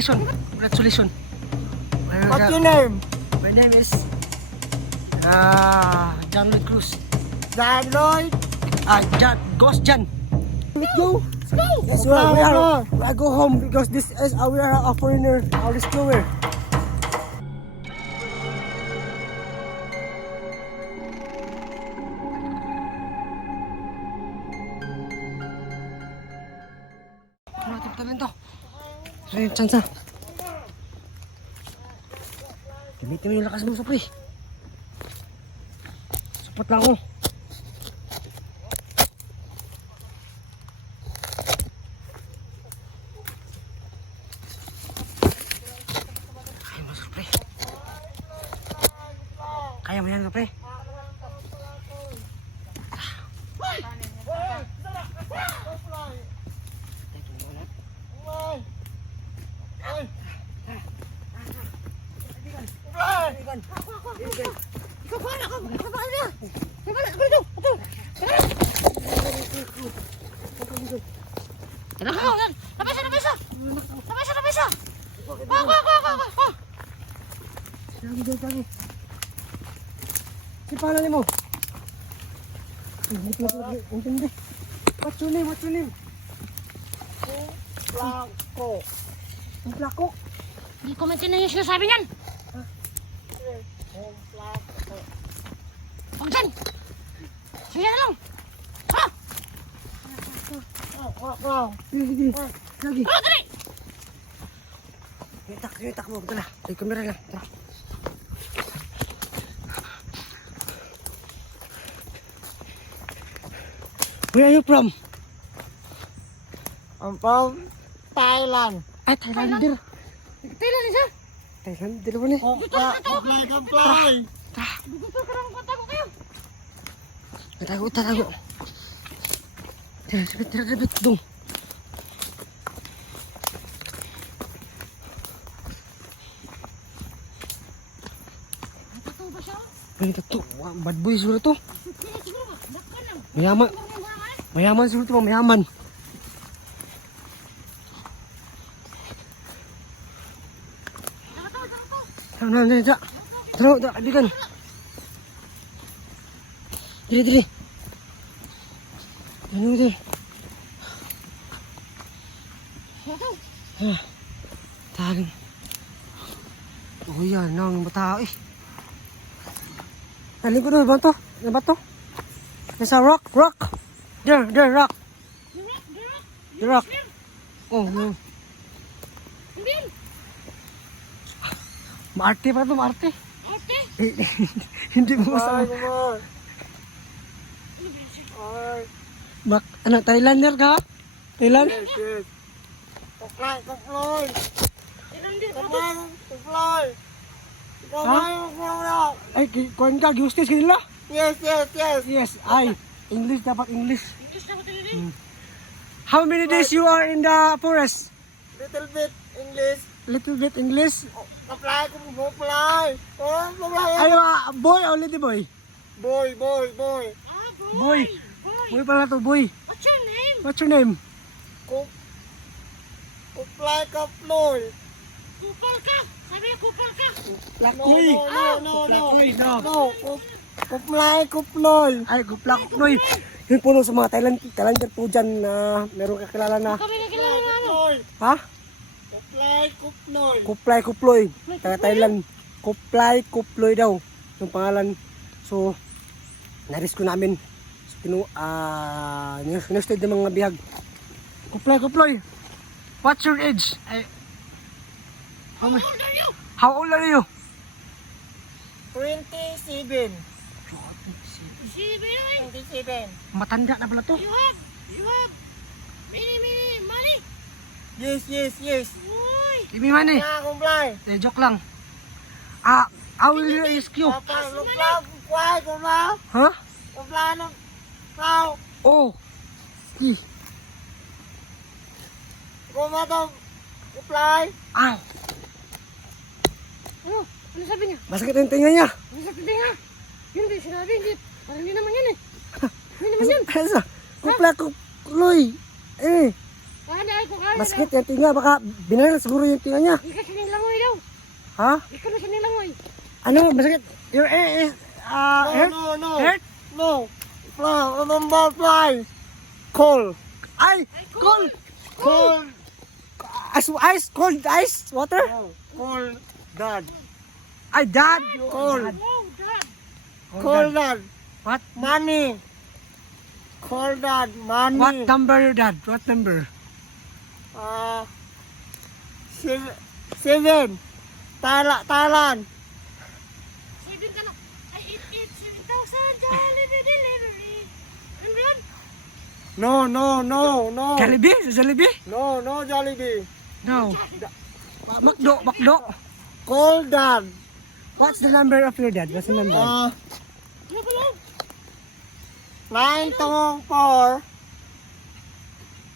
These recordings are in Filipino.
Congratulations. Congratulations. What's your name? My name is John Lloyd Cruz. John Lloyd. Ghost John. Let's go. Let's go. Yes, I go home because this is we are a foreigner, a rescuer. Natin to. So yung chance. Gamitin mo yung lakas mo, Supri. Sapat lang ako. Kaya mo, Supri. Kaya mo yan, Supri. Si pangalan mo? Hindi. What's your name? What's your name? Plako. Ang plako. Hindi ko maintindihan yung sinasabi niyan. Plako. Huwag dyan. Sige na lang. Ha? Wow. Sige. Lagi. Tara, dali. Itak mo. Tala. Ay, kamera lang. Tara. Where are you from? I'm from Thailand. Ay, Thailander. Thailand isa. Thailand, dalawa na. Comply. Gusto ka lang katago kayo. Tatago. Tira, dong. Totoo ba siya? Ay, ito. Bad boy siguro to. Sige, siguro ba? Dakkan lang. Mayaman siguro to, mayaman. Tara, kaibigan. Dili. Ano ito? Tahan. Oh yan, nang matao eh. Taling ko doon, bato. Ano ba to? Nasa rock. There, rock. The rock. Oh, no. Maarte pa to, maarte. Ate? Hindi mo masama. Ano, Thailander ka? Thailand? Yes. Comply. Ay, kuhan ka, Gustis kanila? Yes. Yes, ay. English, dapat English. English na ko tinili. How many days you are in the forest? Little bit English. Little bit English? Comply. Ay, boy or lady boy? Boy. Ah, Boy. Boy pala to, boy. What's your name? What's your name? Comply. Comply. Kupal ka. Sabi niya kupal ka. Lakoy. No. Comply. Ay, Kuplaknoy. Yun po no, sa mga Thailander po dyan na meron kakilala na. Kami nakilala na ano. Ha? Comply. Kuploy. Taga Thailand. Kuploy daw. Yung pangalan. So, na-rescue namin. So, sinusted ng mga bihag. Kuploy. What's your age? Ay, How old are you? how old are you? 27. Si Binoy. 27. Matanda na pala to. You have many money. Yes. Uy. Give me money. Comply. Joke lang. I will rescue. Papa, comply. Ha? Comply no. Sao? Oh. Comply. Ow. Ano sabi niya? Masakit yung tinga niya. Ano sabi niya? Yun din sinabi. Hindi. Parang hindi naman yan eh. Hindi naman yan. Kuploy. Ay ko kaya. Masakit yung tinga, baka binaril siguro yung tinga niya. Ikaw sinilangoy daw. Ha? Ikaw na sinilangoy. Ano, masakit? Your ear is, hurt? No. Hurt? No. Fly. Remember fly. Cold. Ay, cold. Cold. Ice, cold ice, water? Oh, cold. Dad. Ay, dad. Cold. Dad. No, Dad. Cold dad. What? Money. Cold dad. Money. What number your dad? What number? Seven. Thailand. 7 ka na. Ay, it 7,000 Jollibee delivery. Ano yan? No. Jollibee? Sa Jollibee? No, Jollibee. No. Makdo. Cold dad. What's the number of your dad? What's the number? Ano ba lang? 924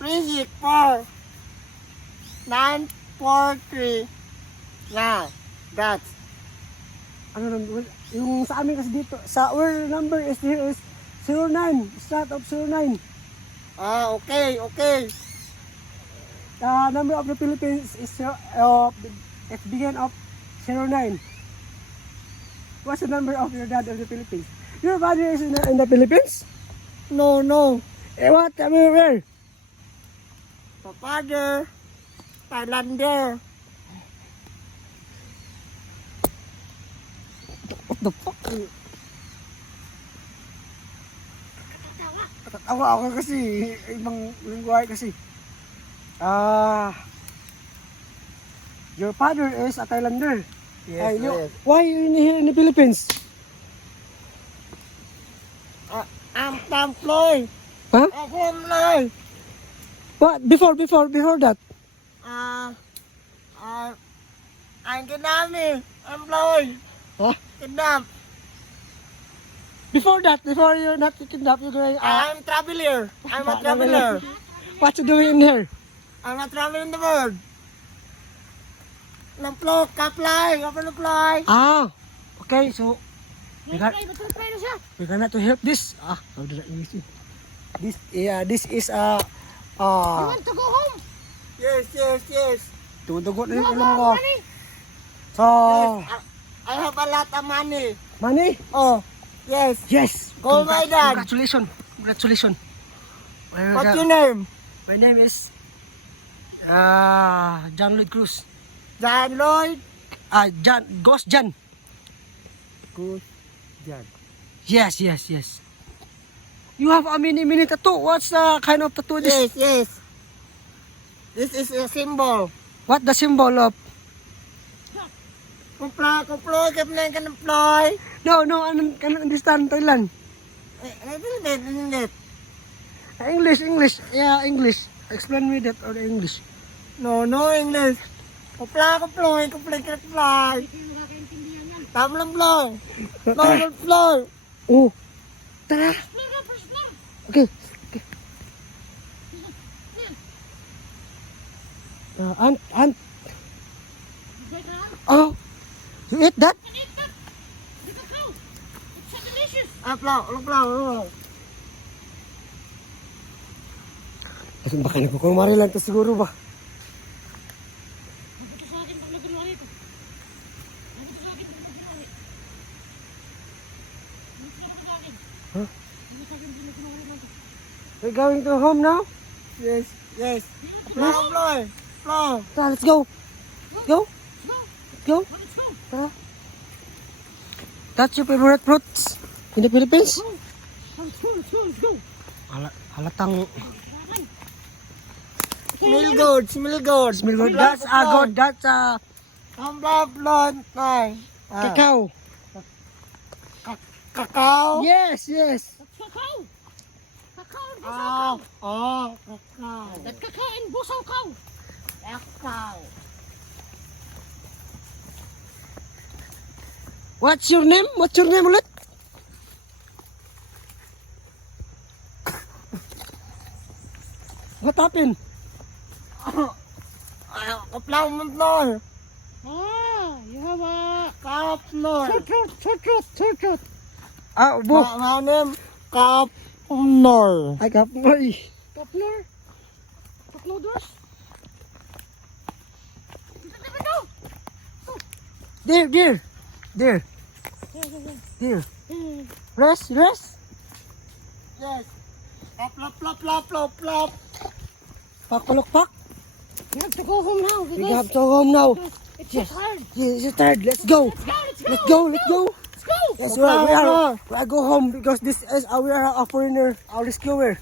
364 943. Yeah, that's. Ano number? Yung sa amin kasi dito, sa our number is here is 09. Start of 09. Okay. The number of the Philippines is it begin of 09. What's the number of your dad of the Philippines? Your father is in the Philippines? No. What? Where? The father, Thailander. What the fuck? Tatawa ako kasi ibang lingwahe kasi. Your father is a Thailander. Yes. Why you here in the Philippines? I'm employed. Huh? I'm employed. What? Before that? I'm kidnapped. Employed. Huh? Kidnapped. Before you're not kidnapped, you're going, I'm traveler. I'm a traveler. what you doing in here? I'm a traveler in the world. Kaply. Okay, so May try na siya. we're gonna to help this. How did I use it? This is You want to go home? Yes. Tudugo na You yung have ulam ko. money? So, I have a lot of money. money? Oh, yes. Yes. Go, my dad. Congratulations. What's your name? My name is John Lloyd Cruz. John Lloyd. Ghost John. Good. John. Yes. You have a mini tattoo. What's the kind of tattoo this? Yes. This is a symbol. What the symbol of? Kuploy, kapnay. No, I don't understand Thailand. Hindi. English. Yeah, English. Explain me that or English. No English. Kuploy. Hindi kayo makakaintindihan yan. Kuploy. Oh, tara. First floor. Okay. Ant. Break na lang. Oh, you eat that? And eat that. The cacao. It's so delicious. Kuploy. Kasi baka nagkukumari lang to siguro ba? Mabuto sa akin pag nagulungan ito. Mabuto sa akin pag nagulungan ito. Mabuto sa akin. Huh? Mabuto sa akin pag nagulungan ito. We're going to home now? Yes. Kuploy. Tara, let's go. Go. Let's go. Let's go. Tara. That's your favorite fruits in the Philippines? Let's go. Halatang Smell good. smell good. That's good. That's cacao. Cacao. Yes. Cacao. Cacao and busaw cow. Cacao. That cacao and busaw cow. Cacao. What's your name ulit? What happened? Kuploy mo. You have a Kapnoy. truth. Bo. My name Kapnoy. Ay, kapnoy. Cup noodles. Dear, dear. Dear. Dear. Rest, rest. Yes. Plop, plop, plop, plop, plop, plop. Pak, palok, pak. You have to go home now We because have to go home now. it's just hard. Yeah, it's tired. Let's go. Let's go. Let's go. Let's go. Yes, Go, we go. are go home because this is we are a foreigner, our rescuer.